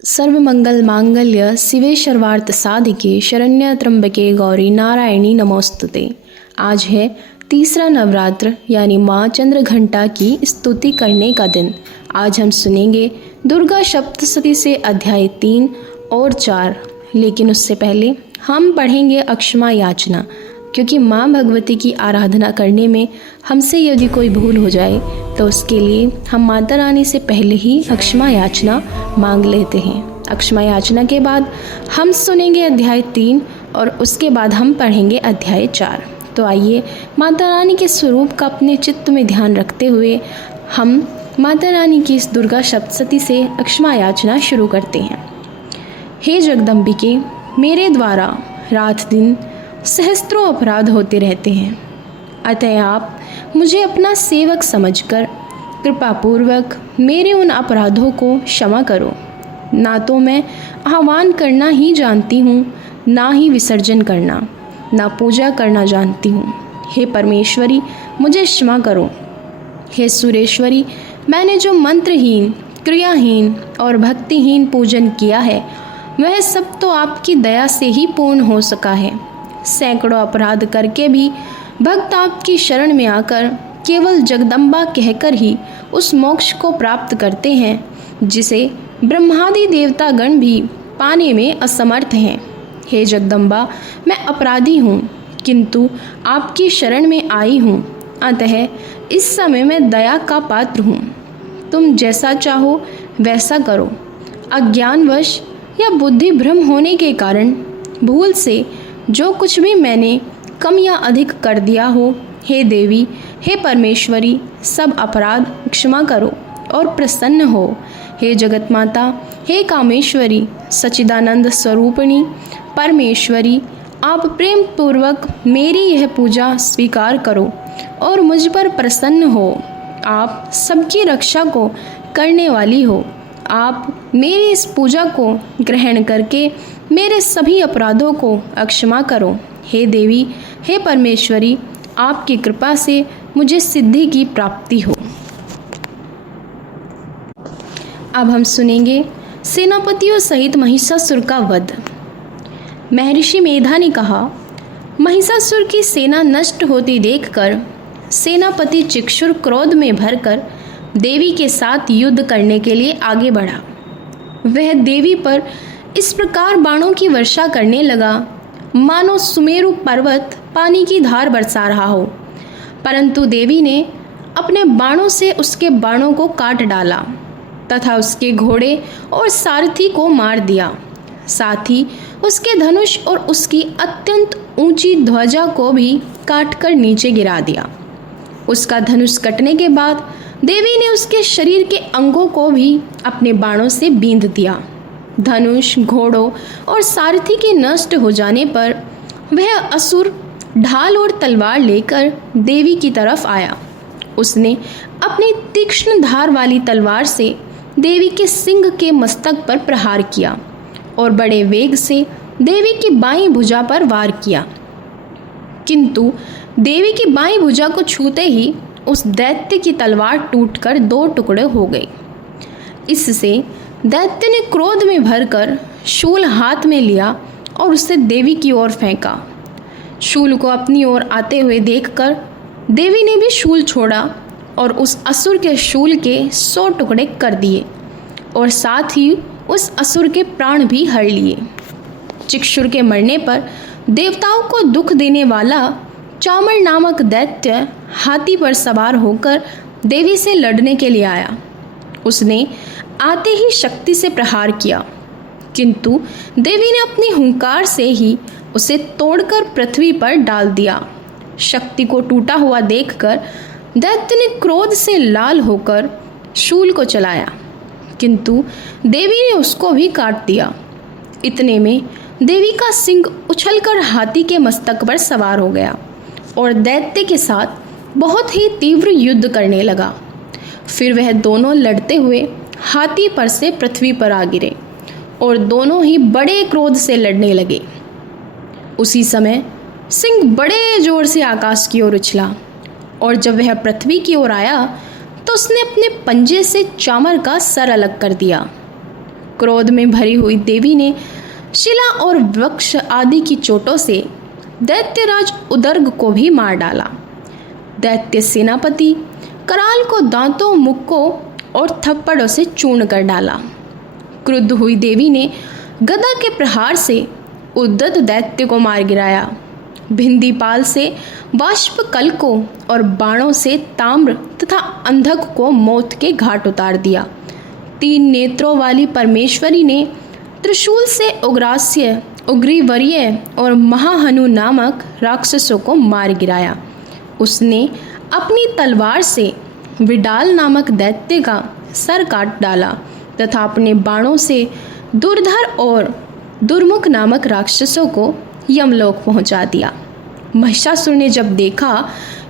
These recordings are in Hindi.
सर्वमंगल मांगल्य शिवे सर्वार्थ साधिके शरण्य त्र्यंबके गौरी नारायणी नमोस्तुते। आज है तीसरा नवरात्र यानी माँ चंद्रघंटा की स्तुति करने का दिन। आज हम सुनेंगे दुर्गा सप्तशती से अध्याय 3 और 4, लेकिन उससे पहले हम पढ़ेंगे अक्षमा याचना, क्योंकि माँ भगवती की आराधना करने में हमसे यदि कोई भूल हो जाए तो उसके लिए हम माता रानी से पहले ही अक्षमा याचना मांग लेते हैं। अक्षमा याचना के बाद हम सुनेंगे अध्याय 3 और उसके बाद हम पढ़ेंगे अध्याय 4। तो आइए माता रानी के स्वरूप का अपने चित्त में ध्यान रखते हुए हम माता रानी की इस दुर्गा सप्तशती से अक्षमा याचना शुरू करते हैं। हे जगदम्बिके, मेरे द्वारा रात दिन सहस्त्रों अपराध होते रहते हैं, अतः आप मुझे अपना सेवक समझकर कृपापूर्वक मेरे उन अपराधों को क्षमा करो। ना तो मैं आह्वान करना ही जानती हूँ, ना ही विसर्जन करना, ना पूजा करना जानती हूँ। हे परमेश्वरी, मुझे क्षमा करो। हे सुरेश्वरी, मैंने जो मंत्रहीन, क्रियाहीन और भक्तिहीन पूजन किया है वह सब तो आपकी दया से ही पूर्ण हो सका है। सैकड़ों अपराध करके भी भक्त आपकी शरण में आकर केवल जगदम्बा कहकर ही उस मोक्ष को प्राप्त करते हैं जिसे ब्रह्मादि देवतागण भी पाने में असमर्थ हैं। हे जगदम्बा, मैं अपराधी हूँ, किंतु आपकी शरण में आई हूँ, अतः इस समय मैं दया का पात्र हूँ। तुम जैसा चाहो वैसा करो। अज्ञानवश या बुद्धि भ्रम होने के कारण भूल से जो कुछ भी मैंने कम या अधिक कर दिया हो, हे देवी, हे परमेश्वरी, सब अपराध क्षमा करो और प्रसन्न हो। हे जगत माता, हे कामेश्वरी, सच्चिदानंद स्वरूपिणी परमेश्वरी, आप प्रेम पूर्वक मेरी यह पूजा स्वीकार करो और मुझ पर प्रसन्न हो। आप सबकी रक्षा को करने वाली हो। आप मेरी इस पूजा को ग्रहण करके मेरे सभी अपराधों को अक्षमा करो। हे देवी, हे परमेश्वरी, आपकी कृपा से मुझे सिद्धि की प्राप्ति हो। अब हम सुनेंगे सेनापतियों सहित महिषासुर का वध। महर्षि मेधा ने कहा, महिषासुर की सेना नष्ट होती देखकर सेनापति चिक्षुर क्रोध में भरकर देवी के साथ युद्ध करने के लिए आगे बढ़ा। वह देवी पर इस प्रकार बाणों की वर्षा करने लगा मानो सुमेरु पर्वत पानी की धार बरसा रहा हो, परंतु देवी ने अपने बाणों से उसके बाणों को काट डाला तथा उसके घोड़े और सारथी को मार दिया। साथ ही उसके धनुष और उसकी अत्यंत ऊंची ध्वजा को भी काटकर नीचे गिरा दिया। उसका धनुष कटने के बाद देवी ने उसके शरीर के अंगों को भी अपने बाणों से बींध दिया। धनुष, घोड़ों और सारथी के नष्ट हो जाने पर वह असुर ढाल और तलवार लेकर देवी की तरफ आया। उसने अपनी तीक्ष्ण धार वाली तलवार से देवी के सिंह के मस्तक पर प्रहार किया और बड़े वेग से देवी की बाईं भुजा पर वार किया, किंतु देवी की बाईं भुजा को छूते ही उस दैत्य की तलवार टूटकर 2 टुकड़े हो गई। इससे दैत्य ने क्रोध में भरकर शूल हाथ में लिया और उसे देवी की ओर फेंका। शूल को अपनी ओर आते हुए देखकर देवी ने भी शूल छोड़ा और उस असुर के शूल के 100 टुकड़े कर दिए और साथ ही उस असुर के प्राण भी हर लिए। चिक्षुर के मरने पर देवताओं को दुख देने वाला चामर नामक दैत्य हाथी पर सवार होकर देवी से लड़ने के लिए आया। उसने आते ही शक्ति से प्रहार किया, किंतु देवी ने अपनी हुंकार से ही उसे तोड़कर पृथ्वी पर डाल दिया। शक्ति को टूटा हुआ देखकर दैत्य ने क्रोध से लाल होकर शूल को चलाया, किंतु देवी ने उसको भी काट दिया। इतने में देवी का सिंह उछलकर हाथी के मस्तक पर सवार हो गया और दैत्य के साथ बहुत ही तीव्र युद्ध करने लगा। फिर वह दोनों लड़ते हुए हाथी पर से पृथ्वी पर आ गिरे और दोनों ही बड़े क्रोध से लड़ने लगे। उसी समय सिंह बड़े जोर से आकाश की ओर उछला और जब वह पृथ्वी की ओर आया तो उसने अपने पंजे से चामर का सर अलग कर दिया। क्रोध में भरी हुई देवी ने शिला और वृक्ष आदि की चोटों से दैत्यराज उदर्ग को भी मार डाला। दैत्य सेनापति कराल को दांतों, मुक्कों और थप्पड़ों से चूर्ण कर डाला। क्रुद्ध हुई देवी ने गदा के प्रहार से उद्दत दैत्य को मार गिराया। भिंदीपाल से बाष्प कल को और बाणों से ताम्र तथा अंधक को मौत के घाट उतार दिया। 3 नेत्रों वाली परमेश्वरी ने त्रिशूल से उग्रास्य, उग्रीवर्य और महाहनु नामक राक्षसों को मार गिराया। उसने अपनी तलवार से विडाल नामक दैत्य का सर काट डाला तथा अपने बाणों से दुर्धर और दुर्मुख नामक राक्षसों को यमलोक पहुंचा दिया। महिषासुर ने जब देखा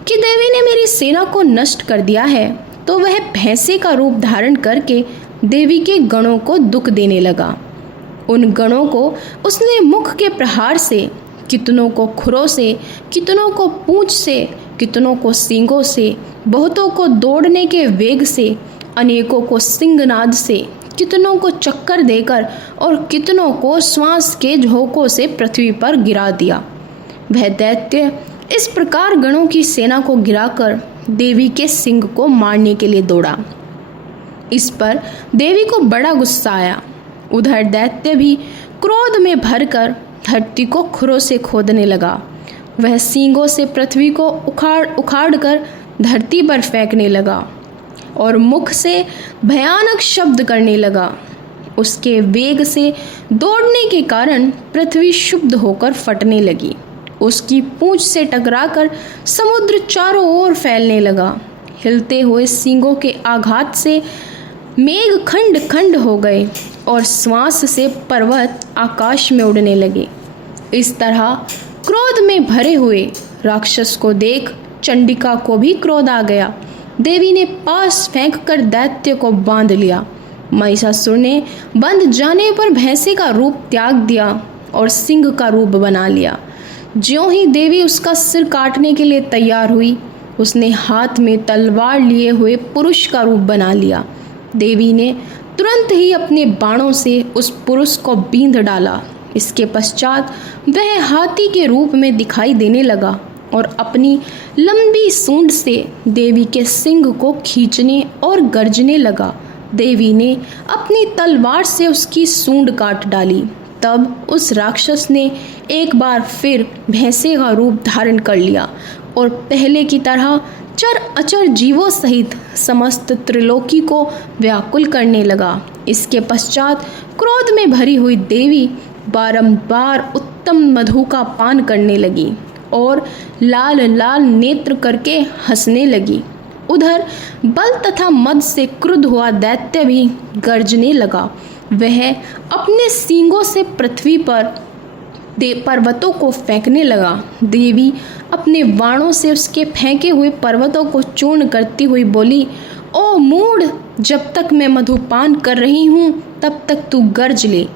कि देवी ने मेरी सेना को नष्ट कर दिया है, तो वह भैंसे का रूप धारण करके देवी के गणों को दुख देने लगा। उन गणों को उसने मुख के प्रहार से, कितनों को खुरों से, कितनों को पूंछ से, कितनों को सींगों से, बहुतों को दौड़ने के वेग से, अनेकों को सिंहनाद से, कितनों को चक्कर देकर और कितनों को श्वास के झोंकों से पृथ्वी पर गिरा दिया। वह दैत्य इस प्रकार गणों की सेना को गिराकर देवी के सिंह को मारने के लिए दौड़ा। इस पर देवी को बड़ा गुस्सा आया। उधर दैत्य भी क्रोध में भरकर धरती को खुरों से खोदने लगा। वह सींगों से पृथ्वी को उखाड़ कर धरती पर फेंकने लगा और मुख से भयानक शब्द करने लगा। उसके वेग से दौड़ने के कारण पृथ्वी शुद्ध होकर फटने लगी। उसकी पूंछ से टकराकर समुद्र चारों ओर फैलने लगा। हिलते हुए सींगों के आघात से मेघ खंड खंड हो गए और श्वास से पर्वत आकाश में उड़ने लगे। इस तरह क्रोध में भरे हुए राक्षस को देख चंडिका को भी क्रोध आ गया। देवी ने पास फेंककर दैत्य को बांध लिया। महिषासुर ने बंध जाने पर भैंसे का रूप त्याग दिया और सिंह का रूप बना लिया। ज्यों ही देवी उसका सिर काटने के लिए तैयार हुई, उसने हाथ में तलवार लिए हुए पुरुष का रूप बना लिया। देवी ने तुरंत ही अपने बाणों से उस पुरुष को बींध डाला। इसके पश्चात वह हाथी के रूप में दिखाई देने लगा और अपनी लंबी सूंड से देवी के सिंह को खींचने और गरजने लगा। देवी ने अपनी तलवार से उसकी सूंड काट डाली। तब उस राक्षस ने एक बार फिर भैंसे का रूप धारण कर लिया और पहले की तरह चर अचर जीवों सहित समस्त त्रिलोकी को व्याकुल करने लगा। इसके पश्चात क्रोध में भरी हुई देवी बारंबार उत्तम मधु का पान करने लगी और लाल लाल नेत्र करके हंसने लगी। उधर बल तथा मद से क्रुद्ध हुआ दैत्य भी गर्जने लगा। वह अपने सींगों से पृथ्वी पर पर्वतों को फेंकने लगा। देवी अपने बाणों से उसके फेंके हुए पर्वतों को चूर्ण करती हुई बोली, ओ मूढ़, जब तक मैं मधुपान कर रही हूँ तब तक तू गर्ज ले।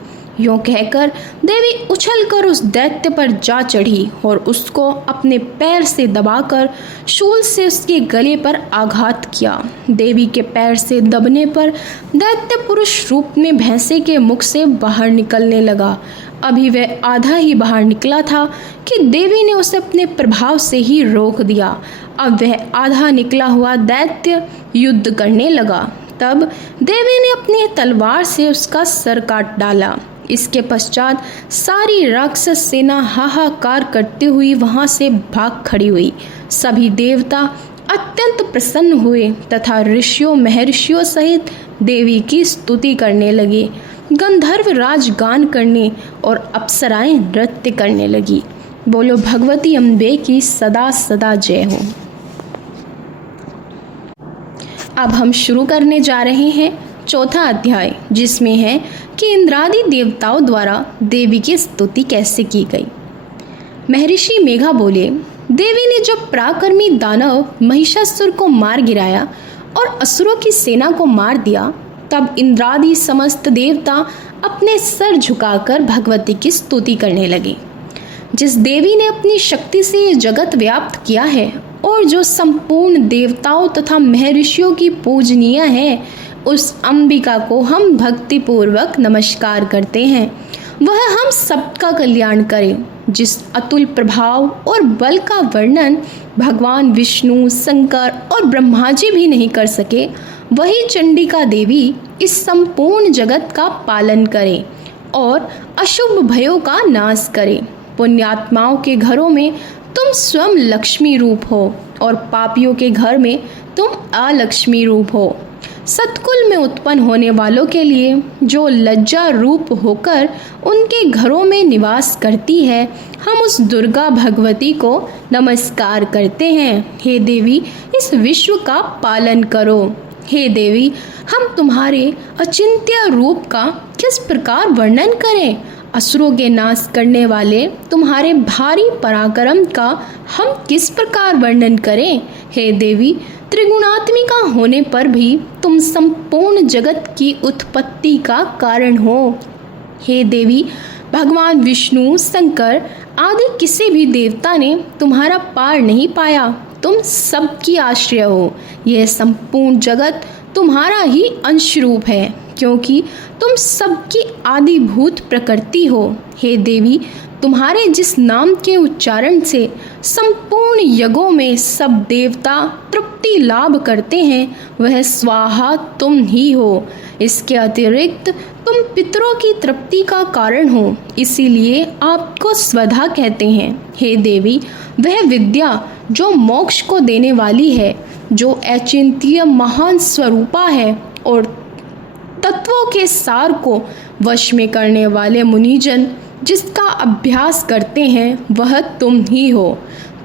यूँ कहकर देवी उछलकर उस दैत्य पर जा चढ़ी और उसको अपने पैर से दबाकर शूल से उसके गले पर आघात किया। देवी के पैर से दबने पर दैत्य पुरुष रूप में भैंसे के मुख से बाहर निकलने लगा। अभी वह आधा ही बाहर निकला था कि देवी ने उसे अपने प्रभाव से ही रोक दिया। अब वह आधा निकला हुआ दैत्य युद्ध करने लगा। तब देवी ने अपनी तलवार से उसका सर काट डाला। इसके पश्चात सारी राक्षस सेना हाहाकार करती हुई वहां से भाग खड़ी हुई। सभी देवता अत्यंत प्रसन्न हुए तथा ऋषियों महर्षियों सहित देवी की स्तुति करने लगे। गंधर्व राज गान करने और अप्सराएं नृत्य करने लगी। बोलो भगवती अम्बे की सदा सदा जय हो। अब हम शुरू करने जा रहे हैं चौथा अध्याय, जिसमें है कि इंद्रादि देवताओं द्वारा देवी की स्तुति कैसे की गई। महर्षि मेघा बोले, देवी ने जब पराक्रमी दानव महिषासुर को मार गिराया और असुरों की सेना को मार दिया, तब इंद्रादि समस्त देवता अपने सर झुकाकर भगवती की स्तुति करने लगे। जिस देवी ने अपनी शक्ति से ये जगत व्याप्त किया है और जो संपूर्ण देवताओं तथा महर्षियों की पूजनीय है, उस अंबिका को हम भक्तिपूर्वक नमस्कार करते हैं। वह हम सबका कल्याण करे। जिस अतुल प्रभाव और बल का वर्णन भगवान विष्णु, शंकर और ब्रह्मा जी भी नहीं कर सके, वही चंडिका देवी इस संपूर्ण जगत का पालन करे और अशुभ भयों का नाश करे। पुण्यात्माओं के घरों में तुम स्वयं लक्ष्मी रूप हो और पापियों के घर में तुम अलक्ष्मी रूप हो। सतकुल में उत्पन्न होने वालों के लिए जो लज्जा रूप होकर उनके घरों में निवास करती है, हम उस दुर्गा भगवती को नमस्कार करते हैं। हे देवी, इस विश्व का पालन करो। हे देवी, हम तुम्हारे अचिंत्य रूप का किस प्रकार वर्णन करें? असुरों के नाश करने वाले तुम्हारे भारी पराक्रम का हम किस प्रकार वर्णन करें? हे देवी, त्रिगुणात्मिका होने पर भी तुम संपूर्ण जगत की उत्पत्ति का कारण हो। हे देवी, भगवान विष्णु, शंकर आदि किसी भी देवता ने तुम्हारा पार नहीं पाया। तुम सबकी आश्रय हो। यह संपूर्ण जगत तुम्हारा ही अंश रूप है, क्योंकि तुम सबकी आदिभूत प्रकृति हो। हे देवी, तुम्हारे जिस नाम के उच्चारण से संपूर्ण यज्ञों में सब देवता तृप्ति लाभ करते हैं, वह स्वाहा तुम ही हो। इसके अतिरिक्त तुम पितरों की तृप्ति का कारण हो, इसीलिए आपको स्वधा कहते हैं। हे देवी, वह विद्या जो मोक्ष को देने वाली है, जो अचिंत्य महान स्वरूपा है और तत्वों के सार को वश में करने वाले मुनिजन जिसका अभ्यास करते हैं, वह तुम ही हो।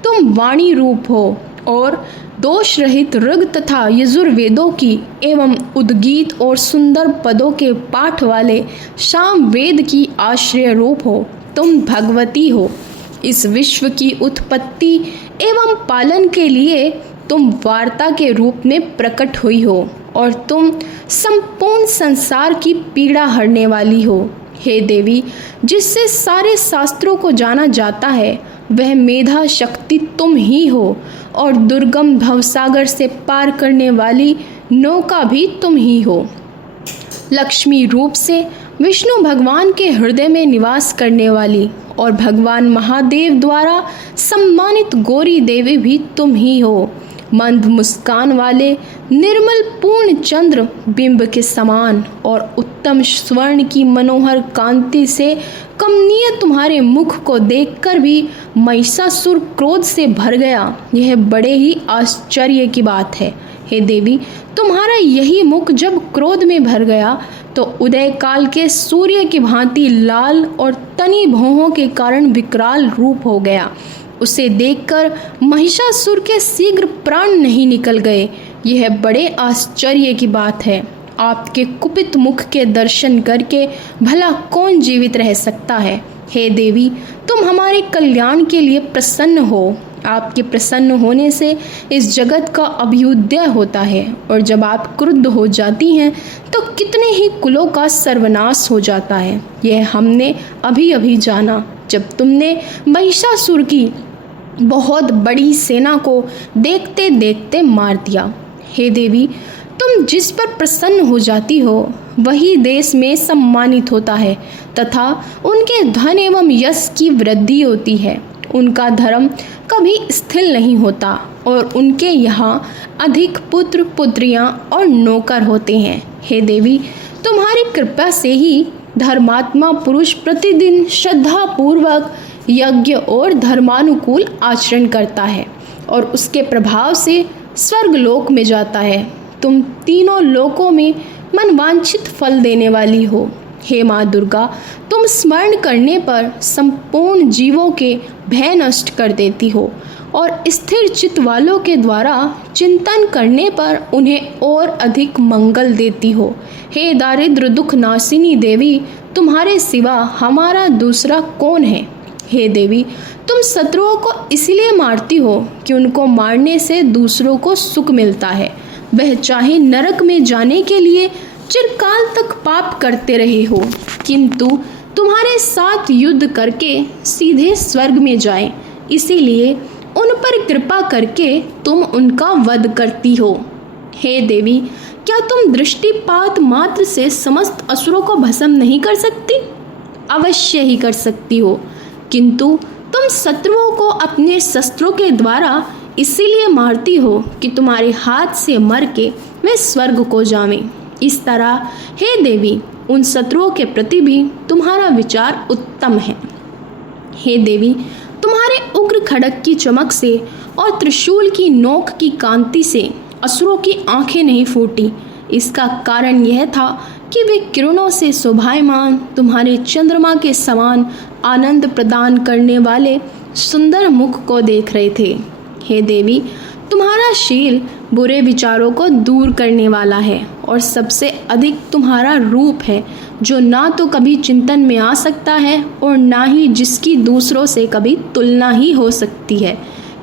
तुम वाणी रूप हो और दोष रहित ऋग तथा यजुर्वेदों की एवं उद्गीत और सुंदर पदों के पाठ वाले साम वेद की आश्रय रूप हो। तुम भगवती हो। इस विश्व की उत्पत्ति एवं पालन के लिए तुम वार्ता के रूप में प्रकट हुई हो और तुम संपूर्ण संसार की पीड़ा हरने वाली हो। हे देवी, जिससे सारे शास्त्रों को जाना जाता है, वह मेधा शक्ति तुम ही हो और दुर्गम भवसागर से पार करने वाली नौका भी तुम ही हो। लक्ष्मी रूप से विष्णु भगवान के हृदय में निवास करने वाली और भगवान महादेव द्वारा सम्मानित गौरी देवी भी तुम ही हो। मंद मुस्कान वाले निर्मल पूर्ण चंद्र बिंब के समान और उत्तम स्वर्ण की मनोहर कांति से कमनीय तुम्हारे मुख को देखकर भी महिषासुर क्रोध से भर गया। यह बड़े ही आश्चर्य की बात है। हे देवी, तुम्हारा यही मुख जब क्रोध में भर गया तो उदय काल के सूर्य की भांति लाल और तनी भौहों के कारण विकराल रूप हो गया। उसे देखकर महिषासुर के शीघ्र प्राण नहीं निकल गए। यह बड़े आश्चर्य की बात है। आपके कुपित मुख के दर्शन करके भला कौन जीवित रह सकता है? हे देवी, तुम हमारे कल्याण के लिए प्रसन्न हो। आपके प्रसन्न होने से इस जगत का अभ्युदय होता है और जब आप क्रुद्ध हो जाती हैं तो कितने ही कुलों का सर्वनाश हो जाता है। यह हमने अभी अभी जाना जब तुमने महिषासुर की बहुत बड़ी सेना को देखते देखते मार दिया। हे देवी, तुम जिस पर प्रसन्न हो जाती हो वही देश में सम्मानित होता है तथा उनके धन एवं यश की वृद्धि होती है। उनका धर्म कभी स्थिर नहीं होता और उनके यहाँ अधिक पुत्र पुत्रियाँ और नौकर होते हैं। हे देवी, तुम्हारी कृपा से ही धर्मात्मा पुरुष प्रतिदिन श्रद्धापूर्वक यज्ञ और धर्मानुकूल आचरण करता है और उसके प्रभाव से स्वर्गलोक में जाता है। तुम तीनों लोकों में मनवांछित फल देने वाली हो। हे माँ दुर्गा, तुम स्मरण करने पर संपूर्ण जीवों के भय नष्ट कर देती हो और स्थिर चित्त वालों के द्वारा चिंतन करने पर उन्हें और अधिक मंगल देती हो। हे दारिद्र दुख नाशिनी देवी, तुम्हारे सिवा हमारा दूसरा कौन है? हे देवी, तुम शत्रुओं को इसलिए मारती हो कि उनको मारने से दूसरों को सुख मिलता है। वह चाहे नरक में जाने के लिए चिरकाल तक पाप करते रहे हो, किंतु तुम्हारे साथ युद्ध करके सीधे स्वर्ग में जाएं। इसीलिए उन पर कृपा करके तुम उनका वध करती हो। हे देवी, क्या तुम दृष्टिपात मात्र से समस्त असुरों को भस्म नहीं कर सकती? अवश्य ही कर सकती हो, किंतु तुम शत्रुओं को अपने शस्त्रों के द्वारा इसीलिए मारती हो कि तुम्हारे हाथ से मर के वे स्वर्ग को जावें। इस तरह हे देवी, उन शत्रुओं के प्रति भी तुम्हारा विचार उत्तम है। हे देवी, तुम्हारे उग्र खड्ग की चमक से और त्रिशूल की नोक की कांति से असुरों की आंखें नहीं फूटी। इसका कारण यह था कि वे किरणों से शोभायमान तुम्हारे चंद्रमा के समान आनंद प्रदान करने वाले सुंदर मुख को देख रहे थे। हे देवी, तुम्हारा शील बुरे विचारों को दूर करने वाला है और सबसे अधिक तुम्हारा रूप है, जो ना तो कभी चिंतन में आ सकता है और ना ही जिसकी दूसरों से कभी तुलना ही हो सकती है।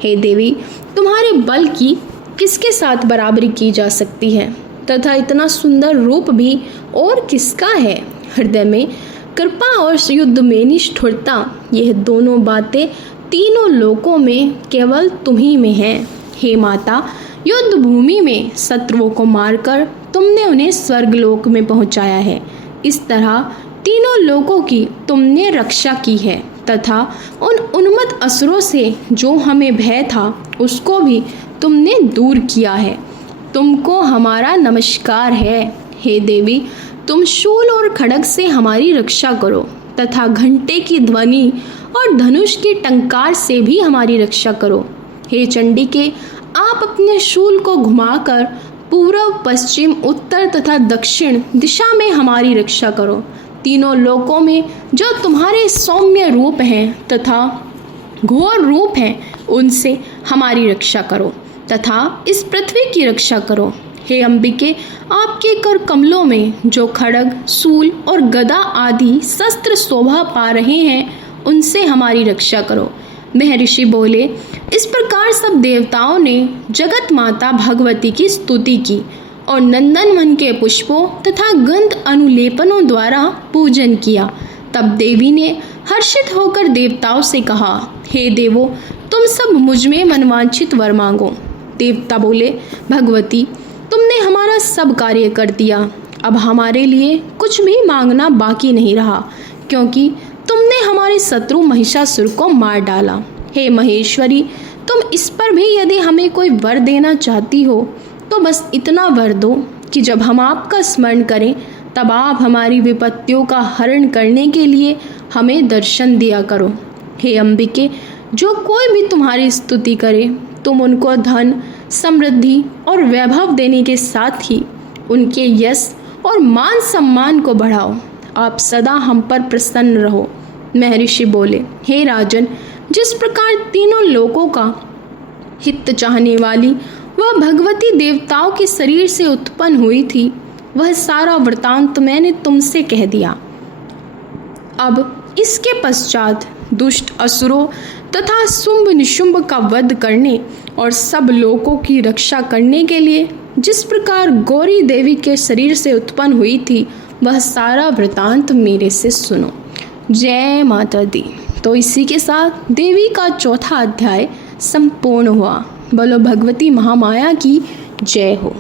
हे देवी, तुम्हारे बल की किसके साथ बराबरी की जा सकती है, तथा इतना सुंदर रूप भी और किसका है। हृदय में कृपा और युद्ध में निष्ठुरता, यह दोनों बातें तीनों लोकों में केवल तुम्ही में है। हे माता, युद्ध भूमि में शत्रुओं को मारकर तुमने उन्हें स्वर्गलोक में पहुंचाया है। इस तरह तीनों लोकों की तुमने रक्षा की है तथा उन उन्मत्त असुरों से जो हमें भय था उसको भी तुमने दूर किया है। तुमको हमारा नमस्कार है। हे देवी, तुम शूल और खड्ग से हमारी रक्षा करो तथा घंटे की ध्वनि और धनुष की टंकार से भी हमारी रक्षा करो। हे चंडिके, आप अपने शूल को घुमाकर पूर्व, पश्चिम, उत्तर तथा दक्षिण दिशा में हमारी रक्षा करो। तीनों लोकों में जो तुम्हारे सौम्य रूप हैं तथा घोर रूप हैं, उनसे हमारी रक्षा करो तथा इस पृथ्वी की रक्षा करो। हे अंबिके, आपके कर कमलों में जो खड्ग, शूल और गदा आदि शस्त्र शोभा पा रहे हैं, उनसे हमारी रक्षा करो। महर्षि बोले। इस प्रकार सब देवताओं ने जगत माता भगवती की स्तुति की और नंदनवन के पुष्पों तथा गंध अनुलेपनों द्वारा पूजन किया। तब देवी ने हर्षित होकर देवताओं से कहा, हे देवो, तुम सब मुझ में मनवांछित वर मांगो। देवता बोले, भगवती, तुमने हमारा सब कार्य कर दिया। अब हमारे लिए कुछ भी मांगना बाकी नहीं रहा, क्योंकि तुमने हमारे शत्रु महिषासुर को मार डाला। हे महेश्वरी, तुम इस पर भी यदि हमें कोई वर देना चाहती हो तो बस इतना वर दो कि जब हम आपका स्मरण करें तब आप हमारी विपत्तियों का हरण करने के लिए हमें दर्शन दिया करो। हे अंबिके, जो कोई भी तुम्हारी स्तुति करे तुम उनको धन, समृद्धि और वैभव देने के साथ ही उनके यश और मान सम्मान को बढ़ाओ। आप सदा हम पर प्रसन्न रहो। महर्षि बोले, हे राजन, जिस प्रकार तीनों लोकों का हित चाहने वाली वह भगवती देवताओं के शरीर से उत्पन्न हुई थी, वह सारा वृतांत मैंने तुमसे कह दिया। अब इसके पश्चात दुष्ट असुरों तथा शुंभ निशुंभ का वध करने और सब लोकों की रक्षा करने के लिए जिस प्रकार गौरी देवी के शरीर से उत्पन्न हुई थी, वह सारा वृतांत मेरे से सुनो। जय माता दी। तो इसी के साथ देवी का चौथा अध्याय संपूर्ण हुआ। बोलो भगवती महामाया की जय हो।